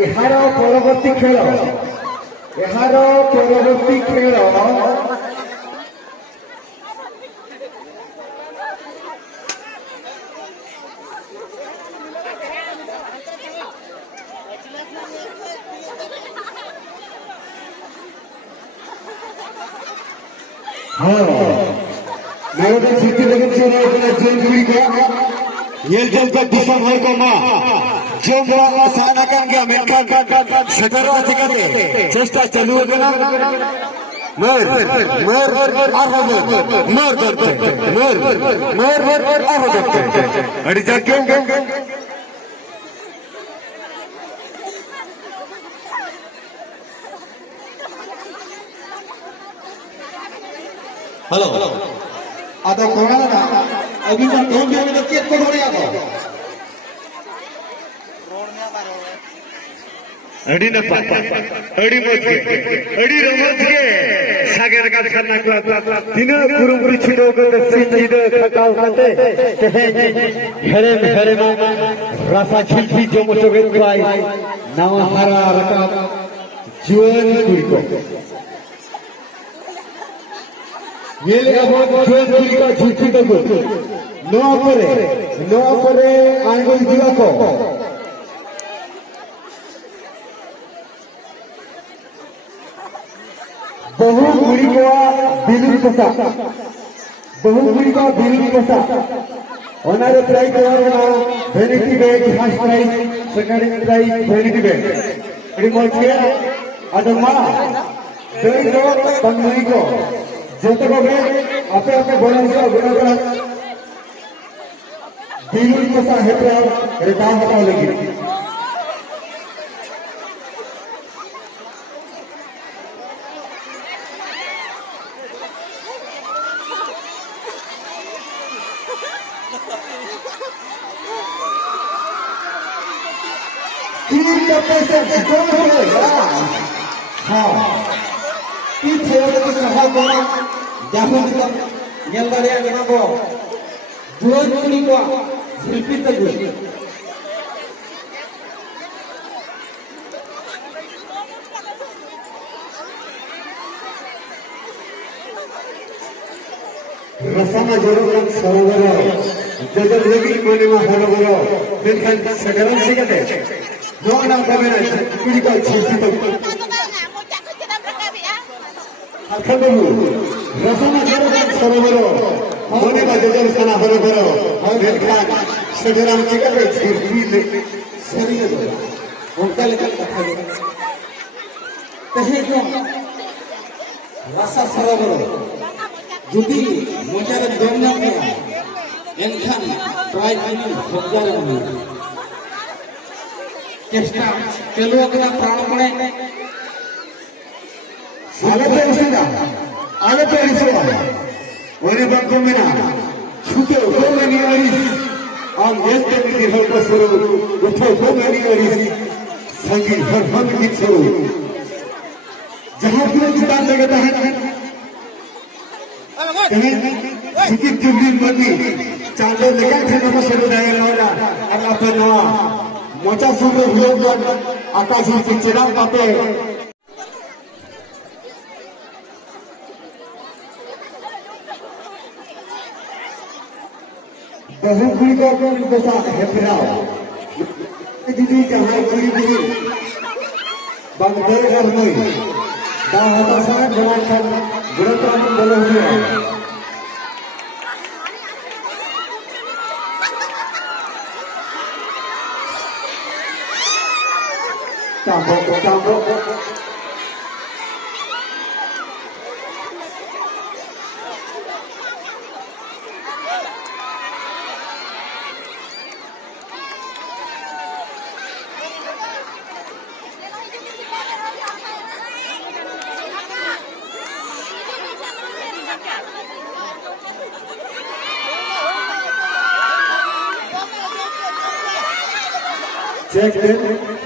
ଏହାର ପରବର୍ତ୍ତୀ ଖେଳ मेरे जीती लेकिन जेल पूरी का ये जल का दिशा भर को माँ जो माँ आसाना कर गया मेरा शटरा जगते चेष्टा चालू हो गया मर अड़ी जाके हेलो आता कोणाला ना अभी का दोन दिवस में चेक को धोरे आता अड़ी न पापा अड़ी मत के अड़ी रमत के सागर का खाना को दिन पुरुपुरी छिड़ो को सिंजीद खकाव करते हेरे में रसा छिलकी जो मुझे पाई नवा हरा रका जीवन पूरी को ये अब जोधपुरी का झूठी दबो नो परे आंगुल जीवा को बहु गुड़ी का बिलिंग पसा ओनारे प्राइज देवारना vanity bag first prize second prize vanity bag अड़ी मोचे अदमा देई दो बंगली को जोते को में आपे आपे बोलन से गुना बिलिंग पसा है तो रिटाव होता लगी तीन पैसे कौन होगा हाँ तीन छेड़ के सहा को जाफर का नेलदारे अगना को जोधपुरी को शिल्पी तक रसमा जरूर सरोवर जगत लगी कोने में हरोवर देखन सगरम सिगते नो ना कमेना कुड़ी का छिलकी तक अखंड रसमा जरूर सरोवर कोने में जगत सना हरोवर और देखन सगरम सिगते छिलकी शरीर उनका लेकर कथा कहे जो रसा सरोवर जुदी मोचारे दोमना किया एनखान प्राइज मिली हजार मिली चेष्टा चलो अगला प्राण पड़े आले तो इसे ओरे बंको में ना छुटे दो मनी अरिस आम येते मिली हर बसरो उठो दो मनी अरिस संगी हर हम किछो जहां भी जुड़ा लगता है सिकित जुबली मनी चांदो लेकर थे नमो समुदाय नौला अल्लाह पे नवा मोचा सुबह हुए आकाश में चिराग पाते बहु कुड़ी को उनके साथ है फिराओ दीदी जहाँ कुड़ी बंदर घर में दाहता साथ जवान खान गुरु बोलो हुए Tambo. Check it.